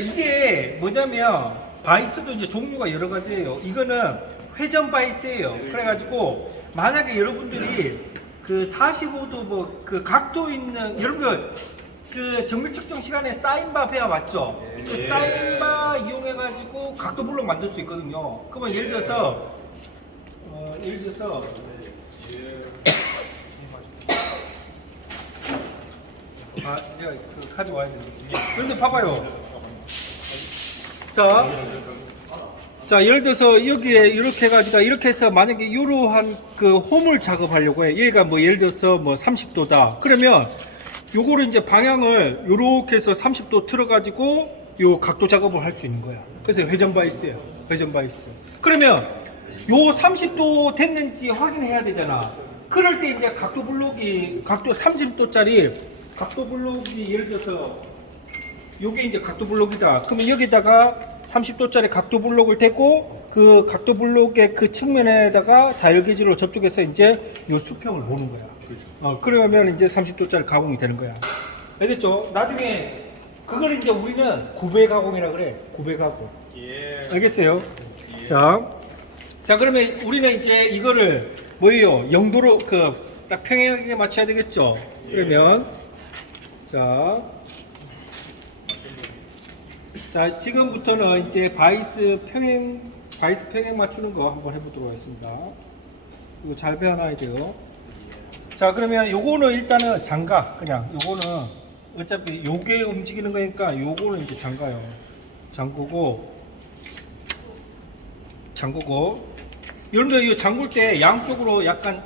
이게 뭐냐면 바이스도 이제 종류가 여러 가지예요. 이거는 회전 바이스예요. 그래가지고 만약에 여러분들이 그 45도 뭐 그 각도 있는 여러분들 그 정밀 측정 시간에 사인바 배워 봤죠? 그 사인바 이용해가지고 각도 블록 만들 수 있거든요. 그러면 예를 들어서 어, 예를 들어서 아, 내가 그 가져와야 되는데. 그런데 봐봐요. 자, 자, 예를 들어서 여기에 이렇게 해가지고 이렇게 해서 만약에 이러한 그 홈을 작업하려고 해. 얘가 뭐 예를 들어서 뭐 30도다. 그러면 요거를 이제 방향을 요렇게 해서 30도 틀어가지고 요 각도 작업을 할 수 있는 거야. 그래서 회전 바이스예요. 회전 바이스. 그러면 요 30도 됐는지 확인해야 되잖아. 그럴 때 이제 각도 블록이 각도 30도짜리 각도 블록이 예를 들어서 요게 이제 각도 블록이다. 그러면 여기다가 30도짜리 각도 블록을 대고 그 각도 블록의 그 측면에다가 다혈계지로 접촉해서 이제 요 수평을 보는 거야. 그렇죠. 어, 그러면 이제 30도짜리 가공이 되는 거야. 알겠죠? 나중에 그걸 이제 우리는 구배 가공이라 그래. 구배 가공. 예. 알겠어요? 자, 자 그러면 우리는 이제 이거를 뭐예요? 영도로 그 딱 평행하게 맞춰야 되겠죠? 그러면 자, 자 지금부터는 이제 바이스 평행 바이스 평행 맞추는 거 한번 해보도록 하겠습니다. 이거 잘 배워놔야 돼요. 자 그러면 요거는 일단은 장가 그냥 요거는 어차피 요게 움직이는 거니까 요거는 이제 장가요. 잠그고 잠그고 여러분들 이거 잠글 때 양쪽으로 약간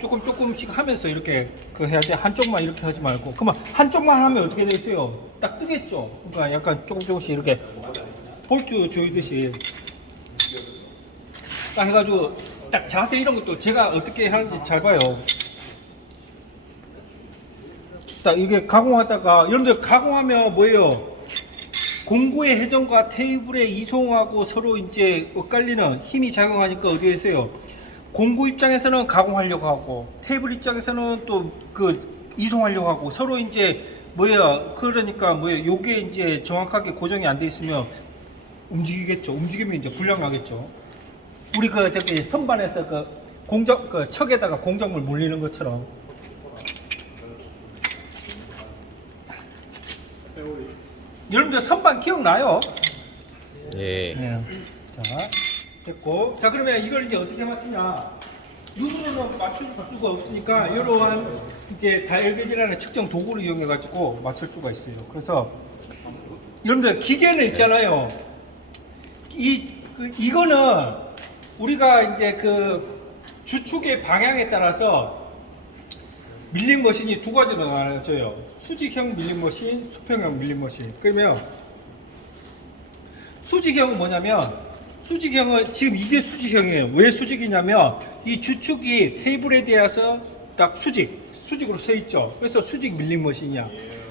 조금 조금씩 하면서 이렇게 그 해야 돼? 한쪽만 이렇게 하지 말고. 그러면 한쪽만 하면 어떻게 되겠어요? 딱 뜨겠죠? 그러니까 약간 조금 조금씩 이렇게 볼트 조이듯이 딱 해가지고 딱 자세 이런 것도 제가 어떻게 하는지 잘 봐요. 딱 이게 가공하다가 여러분들 가공하면 뭐예요? 공구의 회전과 테이블에 이송하고 서로 이제 엇갈리는 힘이 작용하니까 어디에 있어요? 공구 입장에서는 가공하려고 하고 테이블 입장에서는 또 그 이송하려고 하고 서로 이제 뭐야 그러니까 뭐야 요게 이제 정확하게 고정이 안 돼 있으면 움직이겠죠. 움직이면 이제 불량 나겠죠. 우리 그 저기 선반에서 그 공정 그 척에다가 공정물 물리는 것처럼 여러분들 선반 기억나요? 예. 네. 자, 됐고. 자, 그러면 이걸 이제 어떻게 맞추냐? 눈으로는 맞출 수가 없으니까 이러한 이제 다혈계질하는 측정 도구를 이용해 가지고 맞출 수가 있어요. 그래서 여러분들 기계는 있잖아요. 이 그, 이거는 우리가 이제 그 주축의 방향에 따라서 밀링 머신이 두 가지로 나눠져요. 수직형 밀링 머신, 수평형 밀링 머신. 그러면 수직형은 뭐냐면 수직형은 지금 이게 수직형이에요. 왜 수직이냐면 이 주축이 테이블에 대해서 딱 수직, 수직으로 서 있죠. 그래서 수직 밀링 머신이야.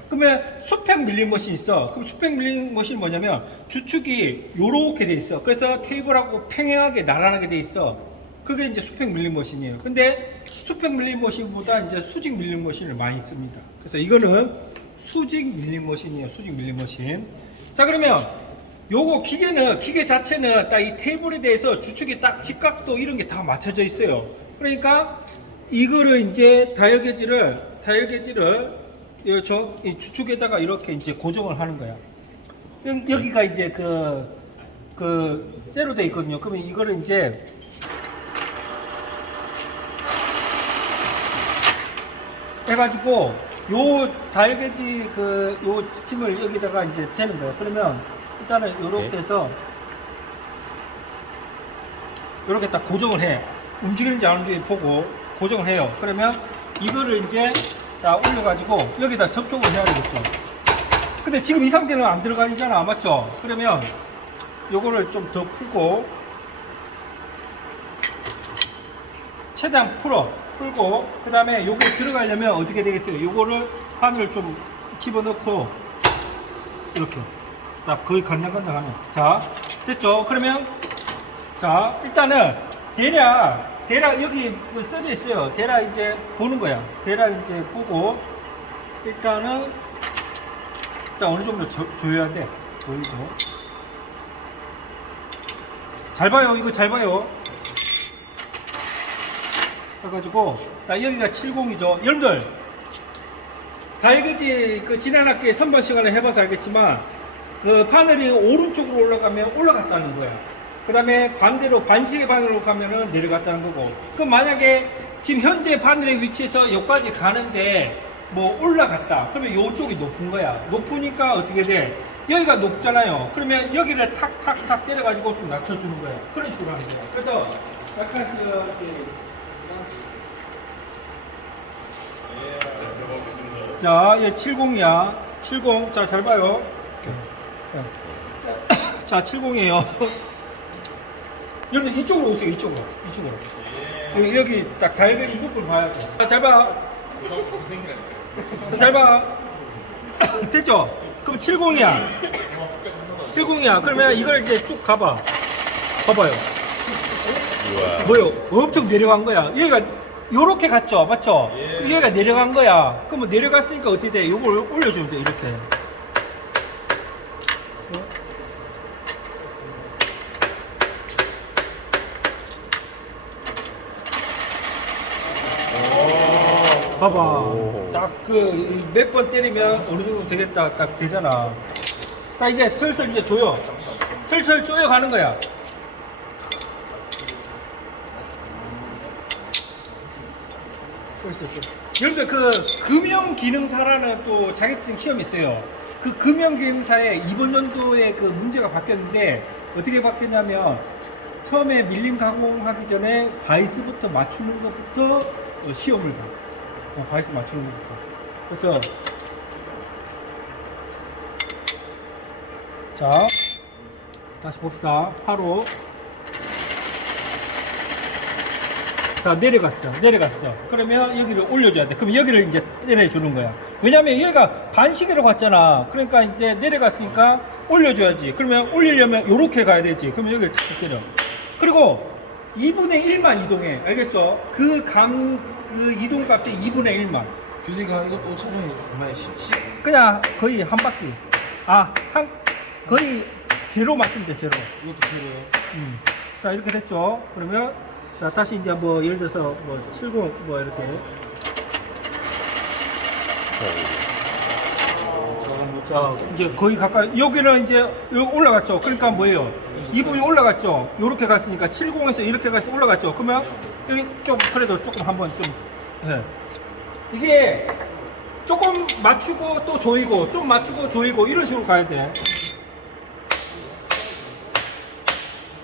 그러면 수평 밀링 머신 있어. 그럼 수평 밀링 머신 뭐냐면 주축이 요렇게 돼 있어. 그래서 테이블하고 평행하게 나란하게 돼 있어. 그게 이제 수평 밀링 머신이에요. 근데 수평 밀링 머신보다 이제 수직 밀링 머신을 많이 씁니다. 그래서 이거는 수직 밀링 머신이에요. 수직 밀링 머신. 자 그러면 요거 기계는 기계 자체는 딱 이 테이블에 대해서 주축이 딱 직각도 이런 게 다 맞춰져 있어요. 그러니까 이거를 이제 다혈계지를 다혈계지를 이 저, 이 주축에다가 이렇게 이제 고정을 하는 거야. 여기, 여기가 이제 그, 그, 쇠로 돼 있거든요. 그러면 이거를 이제 해가지고 요 달개지 그 요 지침을 여기다가 이제 대는 거예요. 그러면 일단은 요렇게 네. 해서 요렇게 딱 고정을 해. 움직이는지 안 움직이는지 보고 고정을 해요. 그러면 이거를 이제 딱 올려가지고 여기다 접촉을 해야 되겠죠. 근데 지금 이 상태는 안 들어가지잖아. 맞죠? 그러면 요거를 좀 더 풀고 최대한 풀어 풀고 그 다음에 요게 들어가려면 어떻게 되겠어요 요거를 바늘 좀 집어넣고 이렇게 딱 거의 간당간당하면 자 됐죠 그러면 자 일단은 대략 대략 여기 그 써져 있어요 대략 이제 보는 거야 대략 이제 보고 일단은 일단 어느 정도 줘, 줘야 돼 보이죠? 잘 봐요. 이거 잘 봐요. 해가지고 나 여기가 70이죠. 여러분들 달그지 그 지난 학기에 선반 시간을 해봐서 알겠지만 그 바늘이 오른쪽으로 올라가면 올라갔다는 거야. 그 다음에 반대로 반시계 방향으로 가면은 내려갔다는 거고. 그럼 만약에 지금 현재 바늘의 위치에서 여기까지 가는데 뭐 올라갔다. 그러면 이쪽이 높은 거야. 높으니까 어떻게 돼? 여기가 높잖아요. 그러면 여기를 탁탁탁 때려가지고 좀 낮춰주는 거야. 그런 식으로 하는 거야. 그래서 약간 저기 자, 얘 70이야. 70. 자, 잘 봐요. 자, 자 70이에요. 여러분 이쪽으로 오세요. 이쪽으로. 이쪽으로. 여기, 여기 딱 달걀이 높을 봐야 돼. 자, 잘 봐. 자, 잘 봐. 됐죠? 그럼 70이야. 70이야. 그러면 이걸 이제 쭉 가봐. 봐봐요. 뭐요? 엄청 내려간 거야. 얘가 요렇게 갔죠, 맞죠? 그럼 얘가 내려간 거야. 그러면 내려갔으니까 어떻게 돼? 요걸 올려주면 돼, 이렇게. 봐봐. 오. 딱그 몇 번 때리면 어느 정도 되겠다. 딱 되잖아. 딱 이제 슬슬 이제 조여. 슬슬 조여 가는 거야. 슬슬 좀. 여러분들 그 금융 기능사라는 또 자격증 시험이 있어요. 그 금융 기능사에 이번 연도에 그 문제가 바뀌었는데 어떻게 바뀌었냐면 처음에 밀림 가공하기 전에 바이스부터 맞추는 것부터 어, 시험을 봐. 어, 바이스 맞추는 것부터. 그래서 자 다시 봅시다. 8호 자 내려갔어. 내려갔어. 그러면 여기를 올려줘야 돼. 그럼 여기를 이제 때려주는 거야. 왜냐면 얘가 반시계로 갔잖아. 그러니까 이제 내려갔으니까 올려줘야지. 그러면 올리려면 요렇게 가야 되지. 그러면 여기를 탁 때려. 그리고 2분의 1만 이동해. 알겠죠? 그 감 그 이동값의 2분의 1만. 교수님가 이것도 처음에 얼마에 10, 10? 그냥 거의 한 바퀴. 아 한 거의 제로 맞추면 돼 제로. 이것도 필요해요. 음. 자 이렇게 됐죠? 그러면 자 다시 이제 뭐 예를 들어서 뭐 70 뭐 이렇게. 자 이제 거의 가까이 여기는 이제 여기 올라갔죠? 그러니까 뭐예요 이분이 올라갔죠? 요렇게 갔으니까 70에서 이렇게 가서 올라갔죠? 그러면 여기 좀 그래도 조금 한번 좀 예. 이게 조금 맞추고 또 조이고 좀 맞추고 조이고 이런 식으로 가야 돼.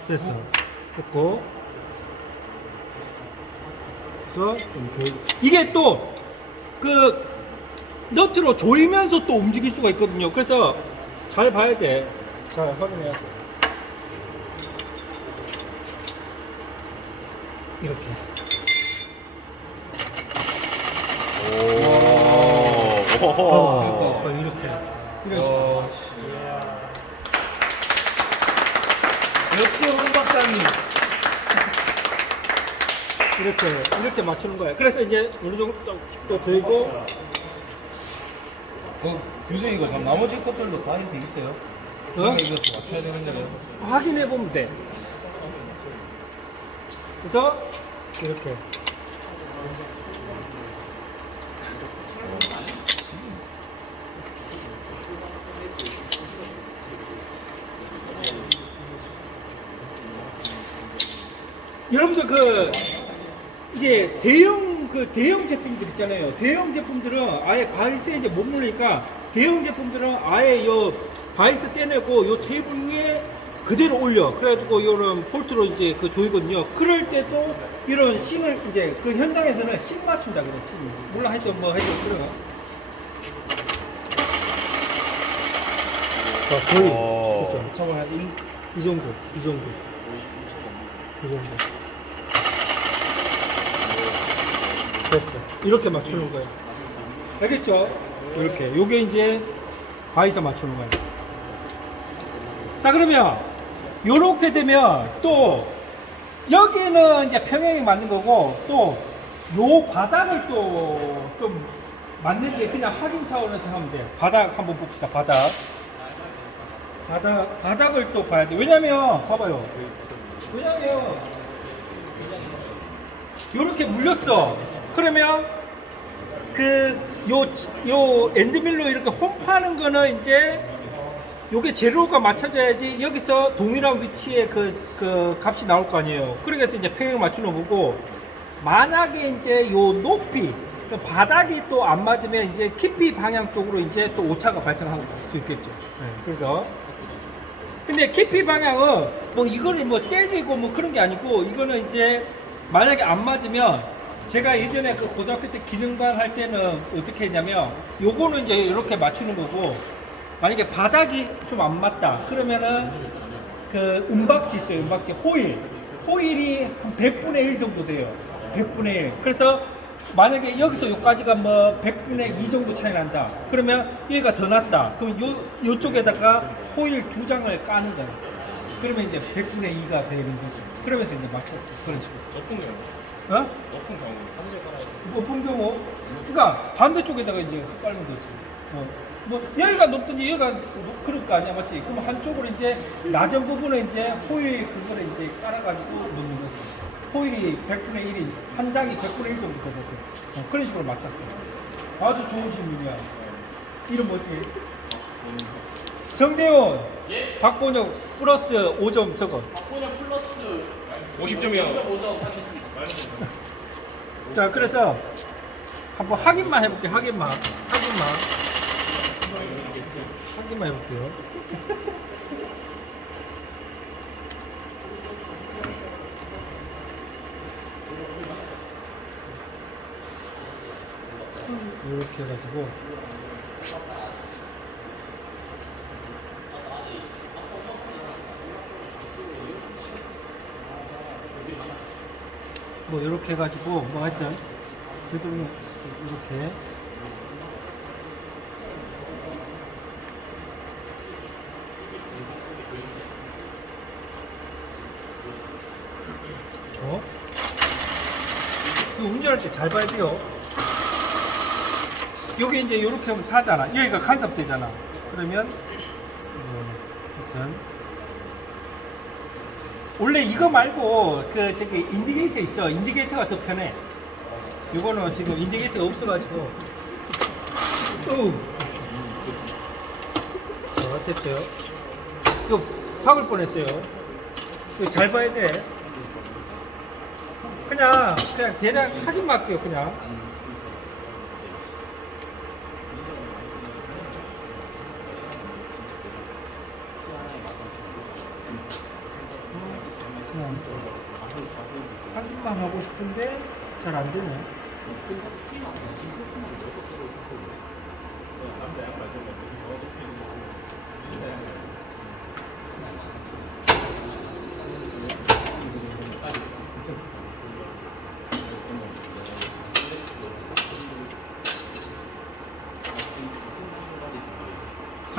됐어. 됐고. 그래서 좀 조이 이게 또그 너트로 조이면서 또 움직일 수가 있거든요. 그래서 잘 봐야 돼 잘 확인해야 돼 이렇게 오. 어, 오. 어, 이렇게 이런 식으로 역시 홍 박사님. 이렇게 이렇게 맞추는 거야 그래서 이제 어느 정도 조이고 그 교수님 이거 그럼 나머지 것들도 다 이렇게 있어요? 어? 제가 이것도 맞춰야 되는 거예요? 확인해 보면 돼. 그래서 이렇게 여러분들 그 이제 대형 그 대형 제품들 있잖아요. 대형 제품들은 아예 바이스에 이제 못 물리니까 대형 제품들은 아예 요 바이스 떼내고 요 테이블 위에 그대로 올려. 그래가지고 이런 폴트로 이제 그 조이거든요. 그럴 때도 이런 싱을 이제 그 현장에서는 싱 맞춘다 그래. 싱. 몰라 하여튼 뭐 하여튼 그래. 아, 거의 오. 그렇죠. 저거 한 1, 이 정도, 이 정도, 이 정도. 됐어. 이렇게 맞추는 거야. 알겠죠? 이렇게. 요게 이제 바이서 맞추는 거야. 자, 그러면 요렇게 되면 또 여기는 이제 평행이 맞는 거고 또 요 바닥을 또 좀 맞는지 그냥 확인 차원에서 하면 돼. 바닥 한번 봅시다. 바닥. 바닥 바닥을 또 봐야 돼. 왜냐면 봐봐요. 왜냐면 요렇게 물렸어. 그러면 그 요 요 엔드밀로 이렇게 홈파는 거는 이제 요게 제로가 맞춰져야지 여기서 동일한 위치에 그, 그 값이 나올 거 아니에요. 그래서 이제 평행 맞추는 거고 만약에 이제 요 높이 그 바닥이 또 안 맞으면 이제 깊이 방향 쪽으로 이제 또 오차가 발생할 수 있겠죠. 네, 그래서 근데 깊이 방향은 뭐 이거를 뭐 때리고 뭐 그런 게 아니고 이거는 이제 만약에 안 맞으면 제가 예전에 그 고등학교 때 기능반 할 때는 어떻게 했냐면 요거는 이제 이렇게 맞추는 거고 만약에 바닥이 좀 안 맞다 그러면은 그 은박지 있어요 은박지. 호일. 호일이 한 100분의 1 정도 돼요. 100분의 1 그래서 만약에 여기서 여기까지가 뭐 100분의 2 정도 차이 난다. 그러면 얘가 더 낮다. 그럼 요 요쪽에다가 호일 두 장을 까는 거예요. 그러면 이제 100분의 2가 되는 거죠 그러면서 이제 맞췄어. 그런 식으로. 높은 경우, 어? 높은 경우. 높은 경우? 그러니까 반대쪽에다가 이제 깔면 되지. 어. 뭐 여기가 높든지 여기가 높- 그럴 거 아니야 맞지? 그럼 한쪽으로 이제 낮은 부분에 이제 호일 그거를 이제 깔아가지고 넣는 거지. 호일이 100분의 1이 한 장이 100분의 1 정도 되거든. 어, 그런 식으로 맞췄어. 아주 좋은 질문이야. 이름 뭐지? 정대훈. 박본혁 플러스 5점 적어 50점이요. 자 그래서 한번 확인만 해볼게요 확인만. 확인만 확인만 해볼게요. 이렇게 해가지고. 뭐 이렇게 해가지고 뭐 하여튼 지금 이렇게 어? 때잘 봐야 돼요. 여기 이제 이렇게 하면 타잖아. 여기가 간섭되잖아. 그러면 음, 일단 원래 이거 말고 그 저기 인디게이터 있어. 인디게이터가 더 편해. 이거는 지금 인디게이터가 없어가지고. 우. 자, 됐어요. 이거 박을 뻔했어요. 이거 잘 봐야 돼. 그냥 그냥 대략 확인만 할게요. 그냥. 그냥 확인만 하고 싶은데 잘 안 되네.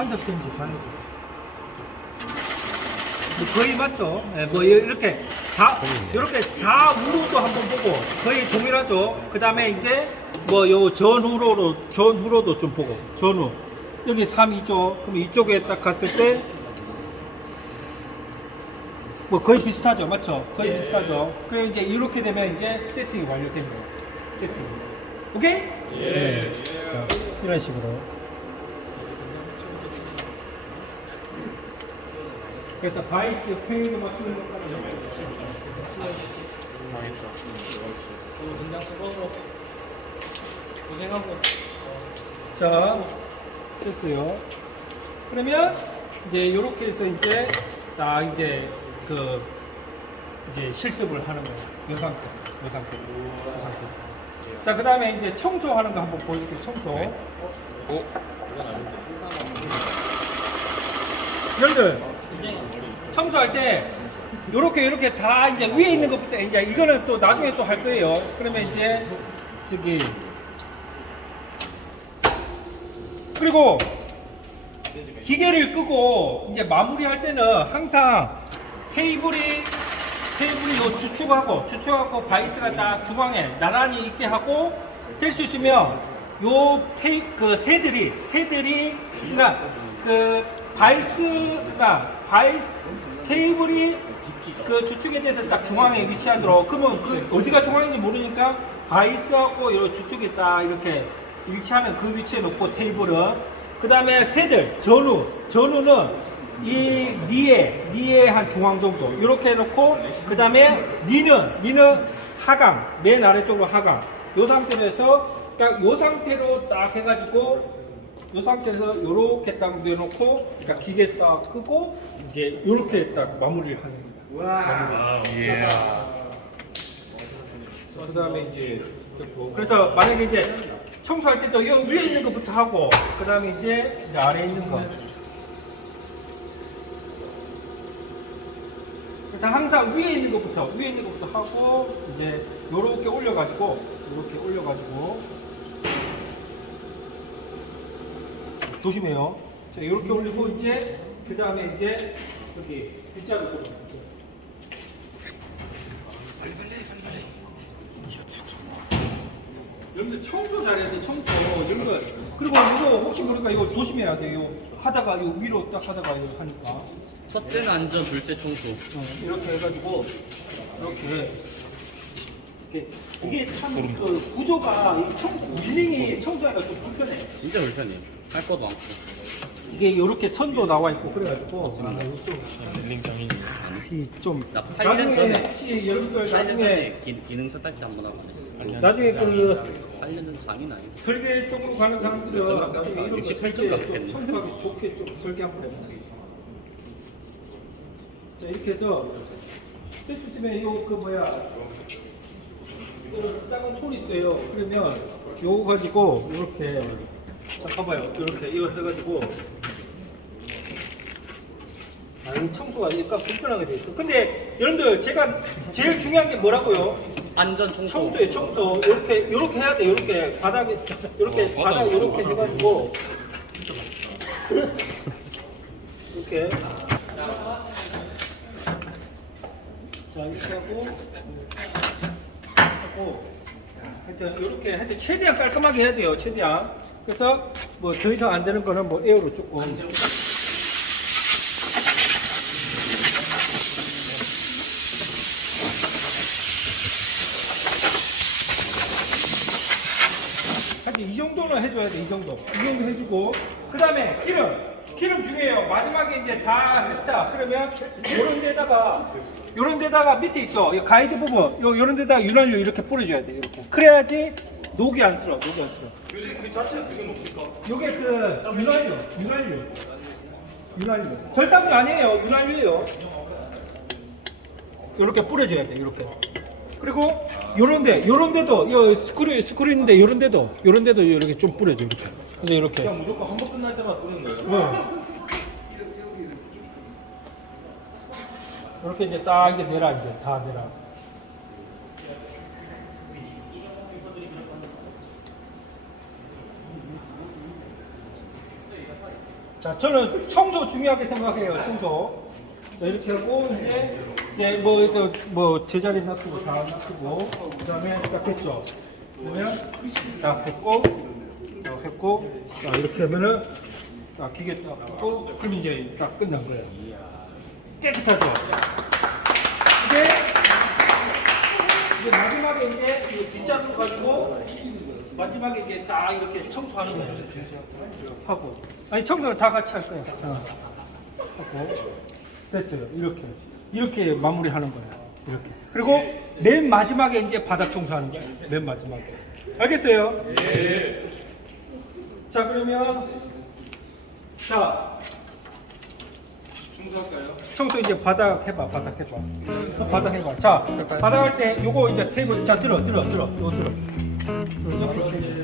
간섭된지 봐야 돼. 뭐 거의 맞죠? 예, 뭐 이렇게 자 이렇게 좌우로도 한번 보고 거의 동일하죠. 그 다음에 이제 뭐 요 전후로로 전후로도 좀 보고 전후 여기 3 2죠. 그럼 이쪽에 딱 갔을 때 뭐 거의 비슷하죠, 맞죠? 거의 비슷하죠. 그럼 이제 이렇게 되면 이제 세팅이 완료된 거예요. 세팅. 오케이? 예. 자 이런 식으로. 그래서 바이스 페이드 맞추는 것까지 망했다. 오늘 긴장 수고하고 고생하고. 자 됐어요. 그러면 이제 이렇게 해서 이제 딱 이제 그 이제 실습을 하는 거예요. 요 상태 요 상태 요 상태. 자 그 다음에 이제 청소하는 거 한번 보여줄게요. 청소. 오, 이건 아닌데. 여러분들 청소할 때 요렇게 요렇게 다 이제 위에 있는 것부터 이제 이거는 또 나중에 또 할 거예요. 그러면 이제 저기 그리고 기계를 끄고 이제 마무리할 때는 항상 테이블이 테이블이 요 주축하고 주축하고 바이스가 딱 중앙에 나란히 있게 하고 될 수 있으면 요 테이 그 새들이 새들이 그러니까 그 바이스가 바이스 테이블이 그 주축에 대해서 딱 중앙에 위치하도록. 그러면 그 어디가 중앙인지 모르니까 바이스하고 이 주축이 딱 이렇게 일치하면 그 위치에 놓고 테이블은 그 다음에 새들 전후 전후는 이 니에 니에 한 중앙 정도 이렇게 해놓고 그 다음에 니는 니는 하강 맨 아래쪽으로 하강. 요 상태로 해서 딱 요 상태로 딱 해가지고 요 상태에서 요렇게 딱 내놓고 딱 기계 딱 끄고 이제 요렇게 딱 마무리를 하는 거예요. 와. 예. 그 다음에 이제 또 그래서 만약에 이제 청소할 때도 요 위에 있는 것부터 하고 그 다음에 이제, 이제 아래에 있는 거. 그래서 항상 위에 있는 것부터 위에 있는 것부터 하고 이제 요렇게 올려가지고 요렇게 올려가지고 조심해요. 자 요렇게 올리고 이제 그 다음에 이제 여기 빗자루 좀 여러분들 청소 잘해야 돼 청소. 여러분들 그리고 이거 혹시 모르니까 이거 조심해야 돼요. 하다가 이 위로 딱 하다가 이거 하니까. 첫째는 안전, 둘째 청소. 어, 이렇게 해가지고 이렇게. 이렇게. 이게 참 그 구조가 이 청소 밀링이 청소하기가 좀 불편해. 진짜 불편해요. 할 것도 많고. 이게 이렇게 선도 나와 있고 그래가지고 맞습니다. 아, 좀 이좀 나 8년 전에- 혹시 여러분들 8년 나중에 전에 기, 기능 세탁기 한번 하고 안 했어. 나중에 그 8년 전 장인 아니야. 설계 쪽으로 가는 사람들은 몇점 나중에 깎을까? 이런 거 68점 설계 좀 깎겠네. 청소하기 좋게 좀 설계 한번 해봐. 자 이렇게 해서 때수쯤에 요그 뭐야 그 작은 솔 있어요. 그러면 요거 가지고 이렇게 잠깐만요. 이렇게 이거 해가지고 아, 이 청소가 약간 불편하게 돼 있어. 근데 여러분들 제가 제일 중요한 게 뭐라고요? 안전 청소. 청소에 청소 이렇게 이렇게 해야 돼 이렇게 바닥에 이렇게 어, 바닥 바닥. 이렇게 해가지고 이렇게 자 이렇게 하고 하고 하여튼 이렇게 하여튼 최대한 깔끔하게 해야 돼요 최대한 그래서 뭐 더 이상 안 되는 거는 뭐 에어로 조금 하여튼 이 정도는 해줘야 돼, 이 정도. 이 정도 해주고. 그 다음에 기름. 기름 중요해요. 마지막에 이제 다 했다. 그러면 요런 데다가, 요런 데다가 밑에 있죠. 이 가이드 부분. 요, 요런 데다가 윤활유 이렇게 뿌려줘야 돼, 이렇게. 그래야지 녹이 안 쓸어, 녹이 안 쓸어. 요즘 그 자체 그게 뭡니까? 요게 그 윤활유, 윤활유. 윤활유. 절삭유 아니에요. 윤활유예요. 요렇게 뿌려줘야 돼, 요렇게. 그리고 요런데, 요런데도 요 스크류 스크류 있는데 요런데도 요런데도 이렇게 좀 뿌려줘 이렇게. 그래서 이렇게. 그냥 무조건 한 번 끝날 때마다 뿌리는 거예요? 네. 이렇게 이제 딱 이제 내라 이제 다 내라. 자, 저는 청소 중요하게 생각해요. 청소. 자, 이렇게 하고 이제 이제 뭐, 또뭐 제자리 놔두고 다 놔두고 그다음에 딱 했죠. 그러면 딱 했고, 딱 했고, 자 이렇게 하면은 딱 기계 딱 했고, 그럼 이제 딱 끝난 거예요. 깨끗하죠. 이제 이제 마지막에 이제 이 빗자루 가지고 마지막에 이제 딱 이렇게 청소하는 거예요. 하고 아니 청소를 다 같이 할 거예요. 어. 하고 됐어요. 이렇게 이렇게 마무리하는 거예요. 이렇게 그리고 맨 마지막에 이제 바닥 청소하는 거예요. 맨 마지막에 알겠어요? 네. 자 그러면 자 청소할까요? 청소 이제 바닥 해봐 바닥 해봐 바닥 해봐 자 바닥 할 때 요거 이제 테이블 자 들어 들어 들어 요거 들어 테이블.